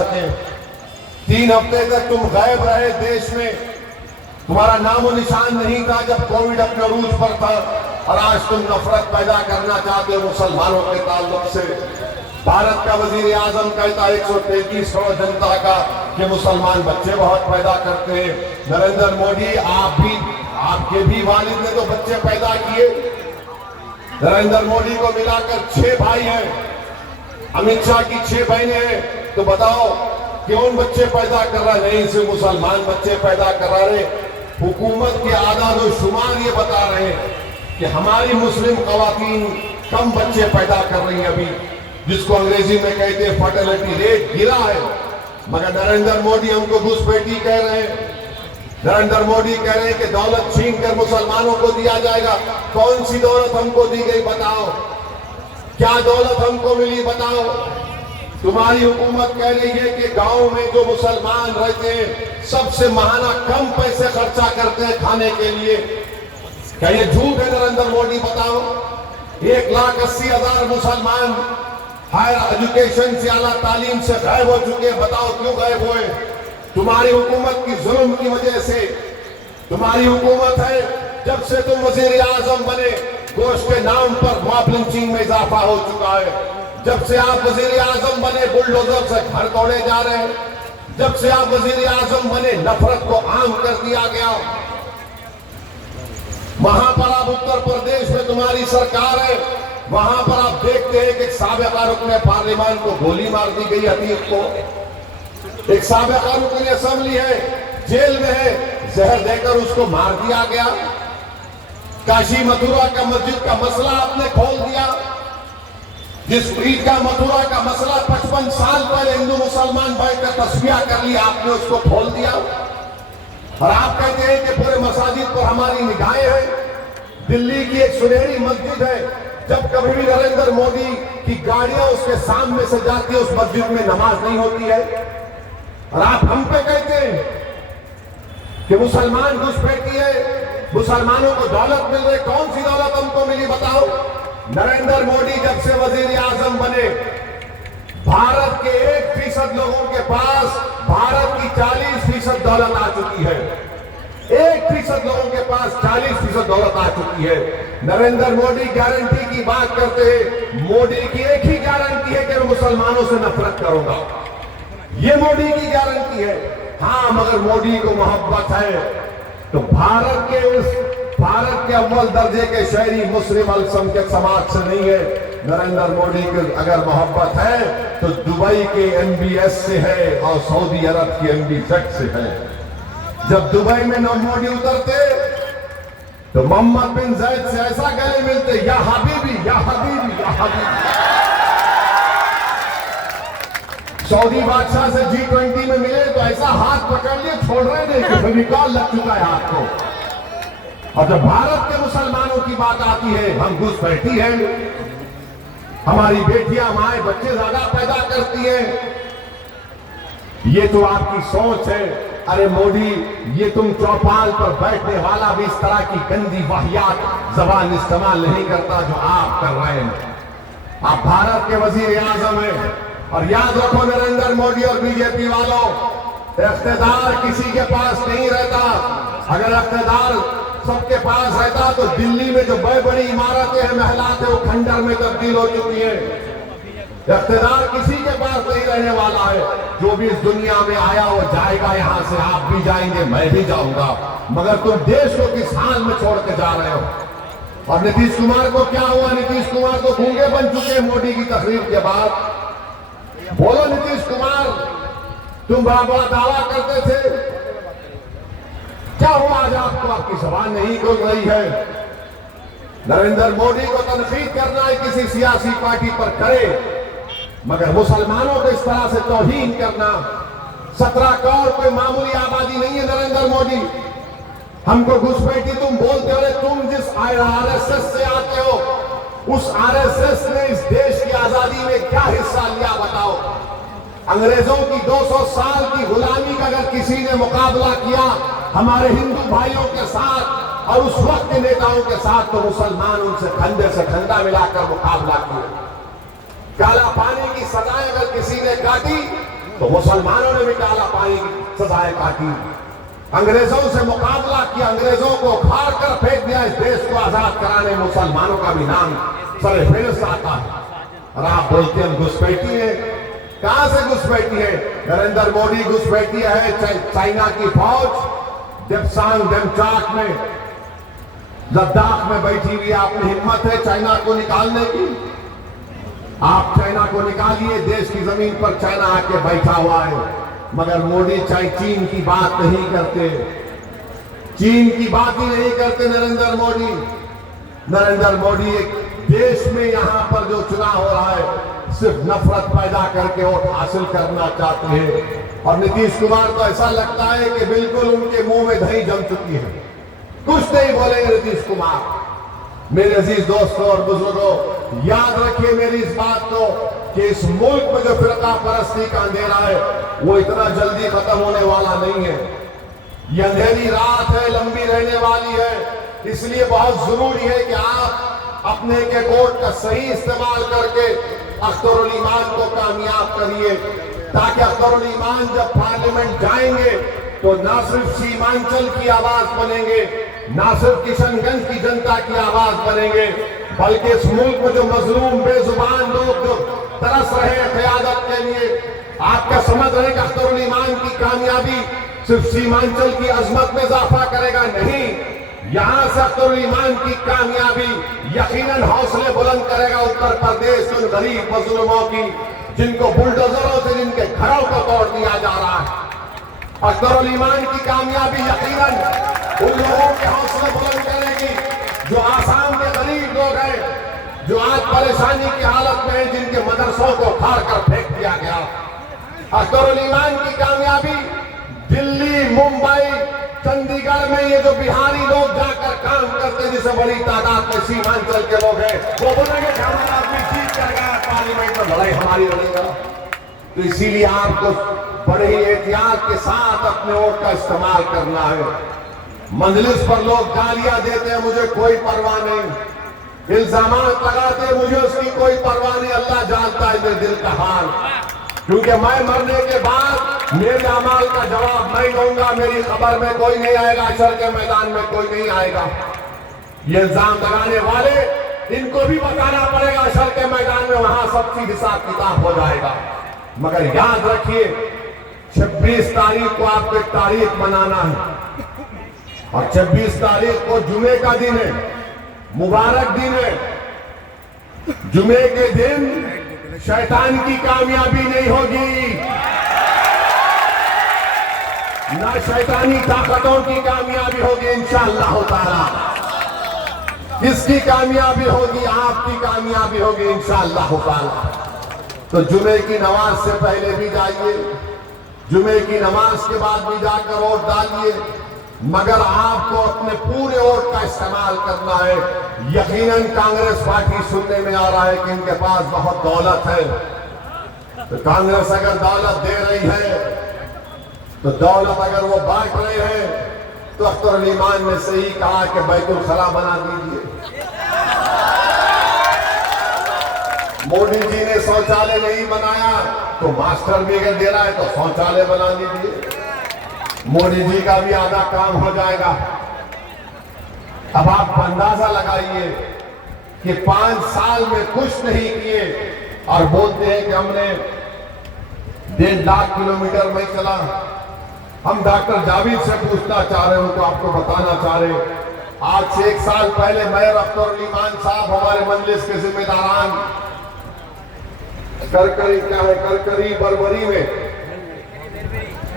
सके। 3 हफ्ते तक तुम गायब रहे देश में, तुम्हारा नामो निशान नहीं था जब कोविड अपने रूज पर था, और आज तुम नफरत पैदा करना चाहते हो मुसलमानों के ताल्लुक से। भारत का वजीर आजम कहता है 133 करोड़ जनता का कि मुसलमान बच्चे बहुत पैदा करते हैं। नरेंद्र मोदी, आपके भी वालिद ने तो बच्चे पैदा किए। नरेंद्र मोदी को मिलाकर 6 भाई हैं, अमित शाह की 6 बहनें हैं। तो बताओ कौन बच्चे पैदा कर रहा है? नहीं, सिर्फ मुसलमान बच्चे पैदा कर रहे। हुकूमत के आदाद और शुमार ये बता रहे हैं कि हमारी मुस्लिम खवातीन कम बच्चे पैदा कर रही हैं अभी, जिसको अंग्रेजी में कहते हैं फर्टिलिटी रेट गिरा है। मगर नरेंद्र मोदी हमको घुसपैठी कह रहे हैं। नरेंद्र मोदी कह रहे हैं कि दौलत छीन कर मुसलमानों को दिया जाएगा। कौन सी दौलत हमको दी गई बताओ? क्या दौलत हमको मिली बताओ? तुम्हारी हुकूमत कह रही है कि गांव में जो मुसलमान रहते हैं सबसे महाना कम पैसे खर्चा करते हैं खाने के लिए। क्या ये झूठ है नरेंद्र मोदी? बताओ। 1,80,000 मुसलमान हायर एजुकेशन से, आला तालीम से गायब हो चुके हैं। बताओ क्यों गायब हुए? तुम्हारी हुकूमत की जुल्म की वजह से। तुम्हारी हुकूमत है, जब से तुम वजीर आजम बने गोश्त के नाम पर मॉब लिंचिंग में इजाफा हो चुका है। जब से आप वजीर आजम बने बुलडोजर से घर तोड़े जा रहे हैं। जब से आप वजीर आजम बने नफरत को आम कर दिया गया। वहां पर आप उत्तर प्रदेश में तुम्हारी सरकार है, वहां पर आप देखते हैं कि एक साबिका रुकने पार्लियामान को गोली मार दी गई। अतीक को एक साबिका रुकने असेंबली है, जेल में है, जहर देकर उसको मार दिया गया। काशी मथुरा का मस्जिद का मसला आपने खोल दिया। जिस ईद का मथुरा का मसला 55 साल पहले हिंदू मुसलमान बैठकर तस्वीर कर लिया, आपने उसको खोल दिया। और आप कहते हैं कि पूरे मसाजिद पर हमारी निगाहें हैं। दिल्ली की एक सुनहरी मस्जिद है, जब कभी भी नरेंद्र मोदी की गाड़ियां उसके सामने से जाती है उस मस्जिद में नमाज नहीं होती है। और आप हम पे कहते हैं कि मुसलमान घुसपैठी है, मुसलमानों को दौलत मिल रही। कौन सी दौलत हमको मिली बताओ? नरेंद्र मोदी जब से वजीर आजम बने, भारत के 1% लोगों के पास भारत की 40% दौलत आ चुकी है। 1% लोगों के पास 40% दौलत आ चुकी है। नरेंद्र मोदी गारंटी की बात करते हैं। मोदी की एक ही गारंटी है कि मैं मुसलमानों से नफरत करूंगा। ये मोदी की गारंटी है। हाँ, मगर मोदी को मोहब्बत है तो भारत के अव्वल दर्जे के शहरी मुस्लिम अल्पसंख्यक समाज से नहीं है। नरेंद्र मोदी की अगर मोहब्बत है तो दुबई के MBS से है और सऊदी अरब की MBZ से है। जब दुबई में मोदी उतरते तो मोहम्मद बिन जायद से ऐसा गले मिलते, या हबीबी या हबीबी या हबीबी। सऊदी बादशाह से G20 में मिले तो ऐसा हाथ पकड़ लिए, छोड़ रहे नहीं, फेविकॉल लग चुका है हाथ को। और जब भारत के मुसलमानों की बात आती है, हम घुसपैठी हैं। हमारी बेटियां माए बच्चे ज्यादा पैदा करती हैं। ये तो आपकी सोच है। अरे मोदी, ये तुम चौपाल पर बैठने वाला भी इस तरह की गंदी वाहियात जबान इस्तेमाल नहीं करता जो आप कर रहे हैं। आप भारत के वजीर आजम हैं। और याद रखो नरेंद्र मोदी और बीजेपी वालों, इख्तियार किसी के पास नहीं रहता। अगर इख्तियार सबके पास रहता तो दिल्ली में जो बड़ी बड़ी इमारतें हैं, महलात है, वो खंडर में तब्दील हो चुकी है। इख्तियार किसी के पास नहीं रहने वाला है। जो भी इस दुनिया में आया वो जाएगा यहां से। आप भी जाएंगे, मैं भी जाऊंगा। मगर तुम देश को किस हाल में छोड़ के जा रहे हो? और नीतीश कुमार को क्या हुआ? नीतीश कुमार तो गूंगे बन चुके हैं मोदी की तकरीर के बाद। बोलो नीतीश कुमार, तुम बड़ा बड़ा दावा करते थे, क्या हुआ आज आपको? आपकी जबान नहीं खुल रही है। नरेंद्र मोदी को तनकीद करना है किसी सियासी पार्टी पर करे, मगर मुसलमानों को इस तरह से तौहीन करना। 17 करोड़ कोई मामूली आबादी नहीं है नरेंद्र मोदी। हमको घुसपैठी तुम बोलते हो। तुम जिस RSS से आते हो, उस RSS ने इस देश की आजादी में क्या हिस्सा लिया बताओ? अंग्रेजों की 200 साल की गुलामी का अगर किसी ने मुकाबला किया हमारे हिंदू भाइयों के साथ और उस वक्त के नेताओं के साथ, तो मुसलमान उनसे कंधे से कंधा मिलाकर मुकाबला किया। काला पानी की सजाएं अगर किसी ने काटी तो मुसलमानों ने भी काला पानी की सजाएं काटी, अंग्रेजों से मुकाबला किया, अंग्रेजों को उखाड़ कर फेंक दिया। इस देश को आजाद कराने मुसलमानों का भी नाम सरफहरिस्त आता है। और आप बोलते हैं घुसपैठी है, कहां से घुसपैठी है? नरेंद्र मोदी घुसपैठी है चाइना की फौज डेप्सांग डेमचाक में, लद्दाख में बैठी हुई। आपकी हिम्मत है चाइना को निकालने की? आप चाइना को निकालिए, देश की जमीन पर चाइना आके बैठा हुआ है। मगर मोदी चाहे चीन की बात नहीं करते, चीन की बात ही नहीं करते नरेंद्र मोदी। नरेंद्र मोदी एक देश में यहां पर जो चुनाव हो रहा है सिर्फ नफरत पैदा करके वोट हासिल करना चाहते हैं। और नीतीश कुमार तो ऐसा लगता है कि बिल्कुल उनके मुंह में दही जम चुकी है, कुछ नहीं बोलेंगे नीतीश कुमार। मेरे अजीज दोस्तों और बुजुर्गों, याद रखिए मेरी इस बात को कि इस मुल्क में जो फिरका परस्ती का अंधेरा है वो इतना जल्दी खत्म होने वाला नहीं है। ये अंधेरी रात है, लंबी रहने वाली है। इसलिए बहुत जरूरी है कि आप अपने के वोट का सही इस्तेमाल करके अख्तरुल ईमान को कामयाब करिए, ताकि अख्तरुल ईमान जब पार्लियामेंट जाएंगे तो ना सिर्फ सीमांचल की आवाज बनेंगे, ना सिर्फ किशनगंज की जनता की आवाज बनेंगे, बल्कि इस मुल्क में जो मजलूम बेजुबान लोग जो तरस रहे हैं क़यादत के लिए, आप क्या समझ रहे हैं कि अख्तरुल ईमान की कामयाबी सिर्फ सीमांचल की अजमत में इजाफा करेगा? नहीं, यहां से अख्तरुल ईमान की कामयाबी यकीनन हौसले बुलंद करेगा उत्तर प्रदेश के उन गरीब मजलूमों की जिनको बुलडोजरों से जिनके घरों को तोड़ दिया जा रहा है। अख्तरुल ईमान की कामयाबी यकीनन उन लोगों के हौसले बुलंद करेगी जो आसाम के गरीब लोग हैं, जो आज परेशानी की हालत में हैं, जिनके मदरसों को उखाड़ कर फेंक दिया गया। अख्तरुल ईमान की कामयाबी दिल्ली, मुंबई, चंडीगढ़ में ये जो बिहारी लोग जाकर काम करते हैं, जिसे बड़ी तादाद में सीमांचल के लोग हैं, वो बोलेंगे कि हमारा आदमी जीत कर गया, पार्लियामेंट में लड़ाई हमारी लड़ेगा। तो इसीलिए आपको बड़े ही एहतियात के साथ अपने वोट का इस्तेमाल करना है। मंजलिस पर लोग गालियां देते हैं, मुझे कोई परवाह नहीं, इल्जामात लगाते हैं, मुझे उसकी कोई परवाह नहीं। अल्लाह जानता है मेरे दिल का हाल, क्योंकि मैं मरने के बाद मेरे अमाल का जवाब नहीं दूंगा। मेरी खबर में कोई नहीं आएगा, अशर के मैदान में कोई नहीं आएगा। ये इल्जाम लगाने वाले, इनको भी बताना पड़ेगा अशर के मैदान में, वहां सब चीज हिसाब किताब हो जाएगा। मगर याद रखिए 26 तारीख को आपको एक तारीख मनाना है, और 26 तारीख को जुमे का दिन है, मुबारक दिन है। जुमे के दिन शैतान की कामयाबी नहीं होगी, ना शैतानी ताकतों की कामयाबी होगी इंशाअल्लाह ताला। किसकी कामयाबी होगी? आपकी कामयाबी होगी इंशाअल्लाह ताला। तो जुमे की नमाज से पहले भी जाइए, जुमे की नमाज के बाद भी जाकर वोट डालिए, मगर आपको अपने पूरे वोट का इस्तेमाल करना है। यकीनन कांग्रेस पार्टी सुनने में आ रहा है कि इनके पास बहुत दौलत है, तो कांग्रेस अगर दौलत दे रही है, तो दौलत अगर वो बांट रहे हैं, तो अख्तरुल ईमान ने सही कहा कि बैतुल खला बना दीजिए। मोदी जी ने शौचालय नहीं बनाया, तो मास्टर भी अगर दे रहा है तो शौचालय बना दीजिए, मोदी जी का भी आधा काम हो जाएगा। अब आप अंदाजा लगाइए कि 5 साल में कुछ नहीं किए और बोलते हैं कि हमने 1.5 लाख किलोमीटर में चला। हम डॉक्टर जावेद से पूछना चाह रहे हैं, उनको आपको बताना चाह रहे हैं, आज से 1 साल पहले मेयर अख्तरुल ईमान साहब हमारे मजलिस के जिम्मेदारान करकरी, क्या है करकरी, बरबरी में,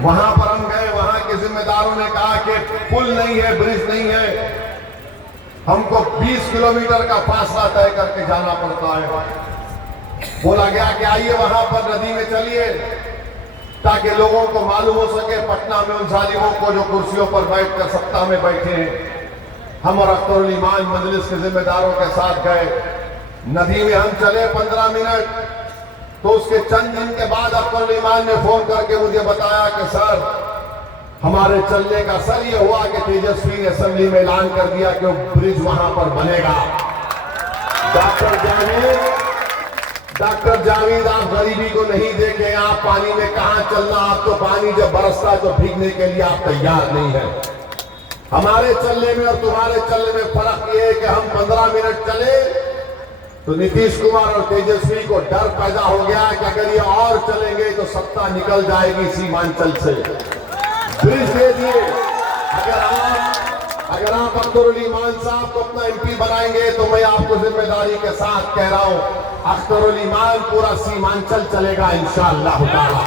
वहां पर हम गए। वहां के जिम्मेदारों ने कहा कि पुल नहीं है, ब्रिज नहीं है, हमको 20 किलोमीटर का फासला तय करके जाना पड़ता है। बोला गया कि आइए वहां पर नदी में चलिए, ताकि लोगों को मालूम हो सके पटना में उन जालिमों को जो कुर्सियों पर बैठकर सत्ता में बैठे हैं। हम और अख्तरुल ईमान मजलिस के जिम्मेदारों के साथ गए, नदी में हम चले 15 मिनट, तो उसके चंद दिन के बाद अख्तरुल ईमान ने फोन करके मुझे बताया कि सर हमारे चलने का असर ये हुआ कि तेजस्वी ने असेंबली में ऐलान कर दिया कि वो ब्रिज वहां पर बनेगा। डॉक्टर जावेद डॉक्टर जावेद, आप गरीबी को नहीं देखें, आप पानी में कहां चलना, आप तो पानी जब बरसता है तो भीगने के लिए आप तैयार नहीं है। हमारे चलने में और तुम्हारे चलने में फर्क ये है कि हम 15 मिनट चले तो नीतीश कुमार और तेजस्वी को डर पैदा हो गया कि अगर ये और चलेंगे तो सत्ता निकल जाएगी सीमांचल से। ब्रिज दे दिए। अगर आप अख्तरुल ईमान साहब को अपना एमपी बनाएंगे तो मैं आपको जिम्मेदारी के साथ कह रहा हूं, अख्तरुल ईमान पूरा सीमांचल चलेगा इंशाअल्लाह ताला।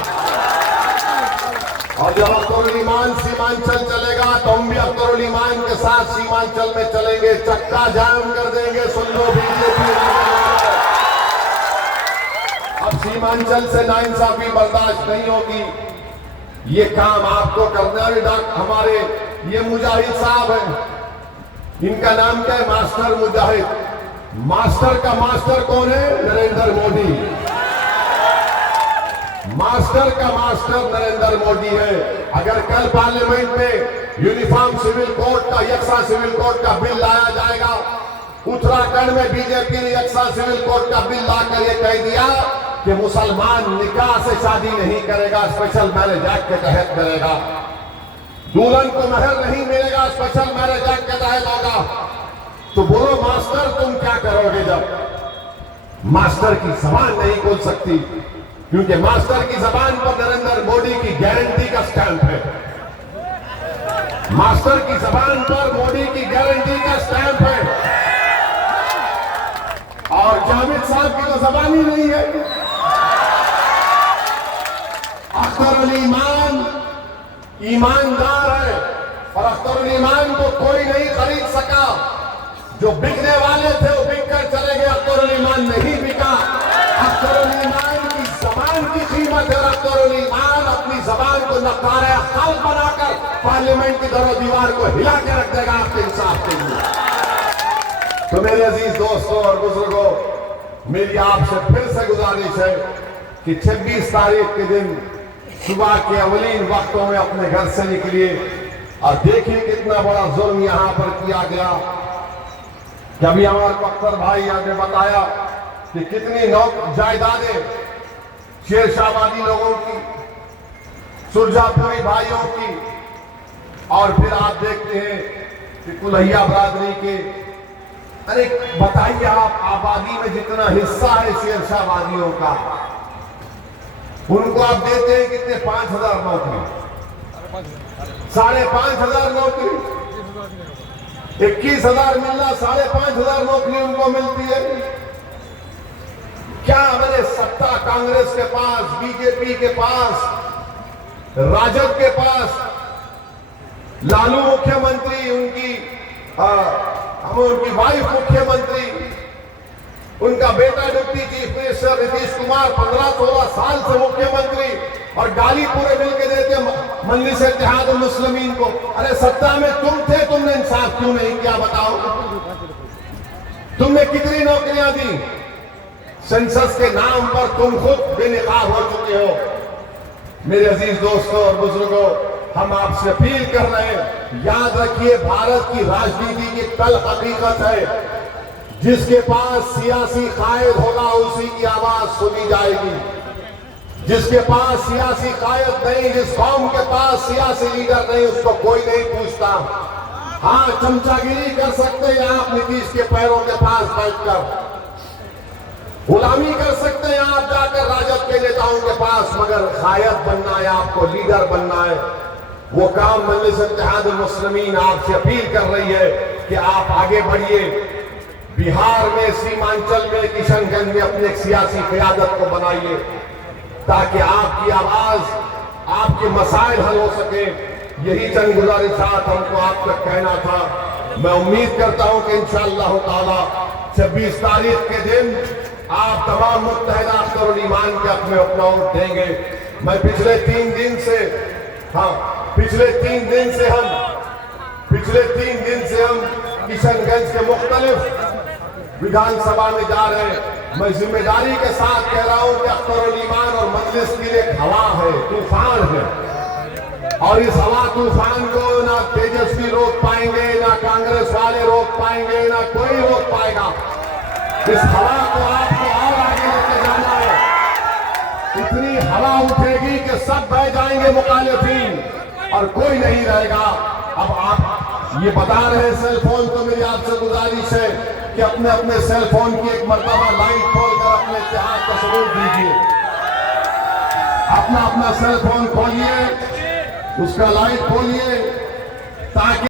और जब अख्तरुल ईमान सीमांचल चलेगा तो हम भी अख्तरुल ईमान के साथ सीमांचल में चलेंगे, चक्का जाम कर देंगे। सुन लो बीजेपी, अब सीमांचल से नाइंसाफी बर्दाश्त नहीं होगी। ये काम आपको करना है। हमारे ये मुजाहिद साहब हैं, इनका नाम क्या है? मास्टर मुजाहिद। मास्टर का मास्टर कौन है? नरेंद्र मोदी। मास्टर का मास्टर नरेंद्र मोदी है। अगर कल पार्लियामेंट में यूनिफॉर्म सिविल कोड का, यकसा सिविल कोड का बिल लाया जाएगा, उत्तराखंड में बीजेपी ने यकसा सिविल कोड का बिल लाकर ये कह दिया कि मुसलमान निकाह से शादी नहीं करेगा, स्पेशल मैरिज एक्ट के तहत करेगा। दुल्हन को महर नहीं मिलेगा, स्पेशल मैरिज एक्ट के तहत होगा। तो बोलो मास्टर तुम क्या करोगे जब मास्टर की जबान नहीं खोल सकती? क्योंकि मास्टर की जबान पर नरेंद्र मोदी की गारंटी का स्टैंप है। मास्टर की जबान पर मोदी की गारंटी का स्टैंप है। और जावेद साहब की तो जबान ही नहीं है। अख्तरुल ईमान ईमानदार है और अख्तरुल ईमान को कोई नहीं खरीद सका। जो बिकने वाले थे वो बिक कर चले गए, अख्तरुल ईमान नहीं बिका। अख्तरुल ईमान की जबान की कीमत है। अख्तरुल ईमान अपनी जबान को नकारे खाल बनाकर पार्लियामेंट की दरो दीवार को हिला के रख देगा आपके इंसाफ के लिए। तो मेरे अजीज दोस्तों और बुजुर्गों, मेरी आपसे फिर से गुजारिश है कि 26 तारीख के दिन सुबह के अवलीन वक्तों में अपने घर से निकलिए और देखिए कितना बड़ा जुल्म यहां पर किया गया। जब हमारे अख्तर भाई ने बताया कि कितनी जायदादें शेरशाहबादी लोगों की, सुरजापुरी भाइयों की, और फिर आप देखते हैं कि कुल्हैया बरादरी के, अरे बताइए आप, आबादी में जितना हिस्सा है शेरशाहबादियों का, उनको आप देते हैं कितने? 5,000 नौकरी, 5,500 नौकरी, 21,000 मिलना, 5,500 नौकरी उनको मिलती है। क्या मैंने सत्ता कांग्रेस के पास, बीजेपी के पास, राजद के पास, लालू मुख्यमंत्री, उनकी वाइफ मुख्यमंत्री, उनका बेटा deputy chief minister Nitish Kumar 15-16 साल से मुख्यमंत्री, और गाली पूरे मिलकर देते मजलिस इत्तेहाद मुस्लिमीन को। अरे सत्ता में तुम थे, तुमने इंसाफ क्यों नहीं किया? बताओ, तुमने कितनी नौकरियां दी? सेंसस के नाम पर तुम खुद बेनिकाब हो चुके हो। मेरे अजीज दोस्तों और बुजुर्गों, हम आपसे अपील कर रहे हैं, याद रखिए भारत की राजनीति की कल हकीकत है। जिसके पास सियासी कायद होगा उसी की आवाज सुनी जाएगी। जिसके पास सियासी कायद नहीं, जिस कौम के पास सियासी लीडर नहीं, उसको कोई नहीं पूछता। हाँ, चमचागिरी कर सकते हैं आप नीतीश के पैरों के पास बैठकर, गुलामी कर सकते हैं आप जाकर राजद के नेताओं के पास, मगर कायद बनना है, आपको लीडर बनना है। वो काम मजलिस इत्तेहाद मुस्लिमीन आपसे अपील कर रही है कि आप आगे बढ़िए। बिहार में, सीमांचल में, किशनगंज में अपने सियासी क़यादत को बनाइए ताकि आपकी आवाज, आपके मसाइल हल हो सके। यही चंद गुजारिशात हमको आप तक कहना था। मैं उम्मीद करता हूं कि इंशाअल्लाह ताला 26 तारीख के दिन आप तमाम मुत्तहिदा अख्तरुल ईमान के हक में अपना वोट देंगे। मैं पिछले 3 दिन से हम किशनगंज के मुख्तलिफ विधानसभा में जा रहे हैं। मैं जिम्मेदारी के साथ कह रहा हूं कि अख्तरुल ईमान और मजलिस की एक हवा है, तूफान है, और इस हवा तूफान को ना तेजस्वी रोक पाएंगे, ना कांग्रेस वाले रोक पाएंगे, ना कोई रोक पाएगा। इस हवा को आपको और आगे लेके जाना इतनी हवा उठेगी कि सब बह जाएंगे मुखालिफिन और कोई नहीं रहेगा। अब आप ये बता रहे सेल फोन, तो मेरी आपसे गुजारिश है कि अपने अपने सेल फोन की एक मर्तबा लाइट खोलकर अपने इत्तेहाद का सबूत दीजिए। अपना अपना सेल फोन खोलिए, उसका लाइट खोलिए ताकि